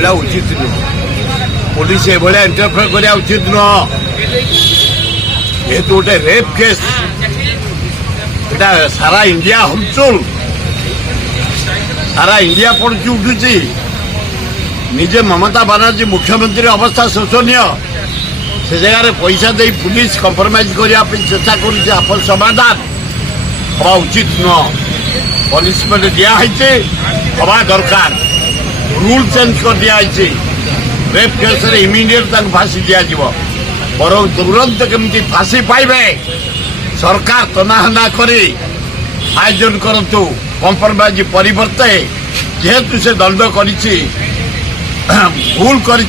एटा उचित नुह police एभलिया interfere करा उचित नुह जेहेतु गोटे रेप केस एटा सारा इंडिया हलचल सारा इंडिया पड़ुची उठुची निजे ममता बनर्जी मुख्यमंत्री अवस्था शोचनीय से जगह पैसा दे पुलिस कंप्रोमाइज करने चेष्टा कर समाधान हवा उचित नुह पनिशमेंट दिखाई हवा दरकार रूल चेंज कर दिखाई रेप केस इमिडिएट फांसी दि बर तुरंत केमती फांसी पाइबे सरकार तनाहना कर आयोजन करतु कंप्रोमाइज परिवर्ते जेहेतु से दंड कर भूल कर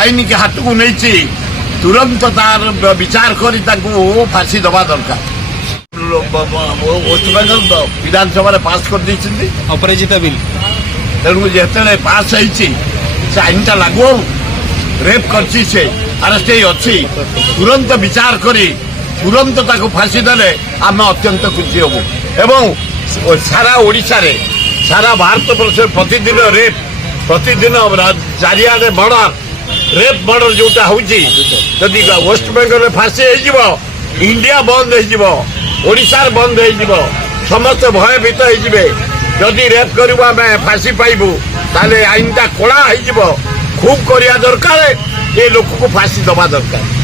आईन के हाथ को नहीं तुरंत तार विचार कर फांसी दबा दरकार वेस्ट बेंगल विधानसभा पास कर अपराजिता बिल तेणु जिते पास से आईन टा लागू रेप कर अरेस्ट अच्छी तुरंत विचार कर तुरंत फांसी देले आम अत्यंत खुशी हबू एवं सारा ओडिशा रे सारा भारत वर्ष प्रतिदिन रेप प्रतिदिन चारिआडे मर्डर रेप मर्डर जोटा होची जदि वेस्ट बेंगल फांसी हो इंडिया बंद हो ओडिशा बंद हो समस्त भयभीत हो जदि रेप करूँ आम फांसी पाइबू ताले आईन टा कड़ा हो खूब करिया दरकार ये लोक को फांसी दबा दरकार।